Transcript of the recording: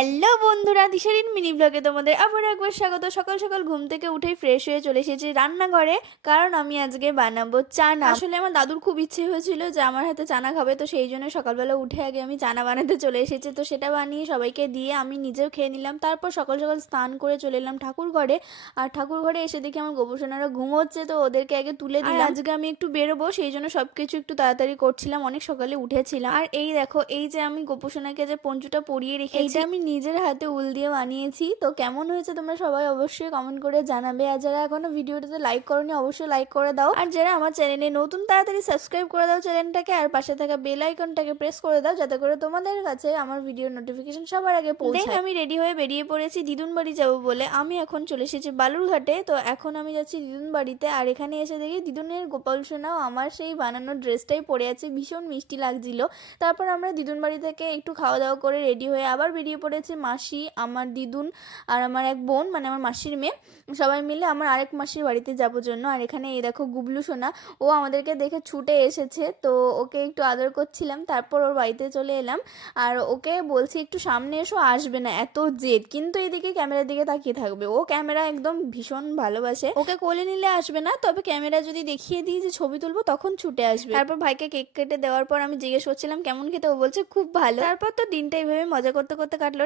Hello বন্ধুরা, দিশারিন mini ব্লগে তোমাদের আবার একবার স্বাগত। সকাল সকাল ঘুম থেকে উঠেই ফ্রেশ হয়ে চলে এসেছি রান্নাঘরে, কারণ আমি আজকে বানাবো চানা। আসলে আমার দাদুর খুব ইচ্ছে হয়েছিল যে আমার হাতে চানা খাবে, তো সেই জন্য সকালবেলা উঠে আগে আমি চানা বানাতে চলে এসেছি। তো সেটা বানিয়ে সবাইকে দিয়ে আমি নিজেও খেয়ে নিলাম। তারপর সকাল সকাল স্নান করে চলে এলাম ঠাকুর ঘরে। আর ঠাকুর ঘরে এসে দেখি আমার গোপুসোনারা ঘুমোচ্ছে, তো ওদেরকে আগে তুলে দিলাম। আজকে আমি একটু বেরোবো, সেই জন্য সবকিছু একটু তাড়াতাড়ি করছিলাম, অনেক সকালে উঠেছিলাম। আর এই দেখো, এই যে আমি গোপুসোনাকে যে পঞ্চুটা পরিয়ে রেখেছি, আমি নিজের হাতে উল দিয়ে বানিয়েছি। তো কেমন হয়েছে তোমরা সবাই অবশ্যই কমেন্ট করে জানাবে। আর যারা এখনো ভিডিওটাতে লাইক করোনি অবশ্যই লাইক করে দাও। আর যারা আমার চ্যানেলে নতুন তাড়াতাড়ি সাবস্ক্রাইব করে দাও চ্যানেলটাকে, আর পাশে থাকা বেল আইকনটাকে প্রেস করে দাও, যাতে করে তোমাদের কাছে আমার ভিডিওর নোটিফিকেশন সবার আগে পৌঁছায়। আমি রেডি হয়ে বেরিয়ে পড়েছি দিদুন বাড়ি যাবো বলে। আমি এখন চলে এসেছি বালুরঘাটে। তো এখন আমি যাচ্ছি দিদুন বাড়িতে। আর এখানে এসে দেখি দিদুনের গোপাল সোনাও আমার সেই বানানোর ড্রেসটাই পরে আছে, ভীষণ মিষ্টি লাগছিল। তারপর আমরা দিদুন বাড়ি থেকে একটু খাওয়া দাওয়া করে রেডি হয়ে আবার বেরিয়ে পড়েছে মাসি, আমার দিদুন আর আমার এক বোন, মানে আমার মাসির মেয়ে, সবাই মিলে আমার আরেক মাসির বাড়িতে যাবো জন্য। আর এখানে এই দেখো গুবলু সোনা, ও আমাদেরকে দেখে ছুটে এসেছে, তো ওকে একটু আদর করছিলাম। তারপর ওর বাড়িতে চলে এলাম আর ওকে বলছি একটু সামনে এসো, আসবে না, এত জেদ। কিন্তু এদিকে ক্যামেরার দিকে তাকিয়ে থাকবে, ও ক্যামেরা একদম ভীষণ ভালোবাসে। ওকে কোলে নিলে আসবে না, তবে ক্যামেরা যদি দেখিয়ে দিই যে ছবি তুলবো তখন ছুটে আসবে। তারপর ভাইকে কেক কেটে দেওয়ার পর আমি জিজ্ঞেস করছিলাম কেমন খেতে, ও বলছে খুব ভালো। তারপর তো দিনটা এইভাবে মজা করতে করতে কাটলো।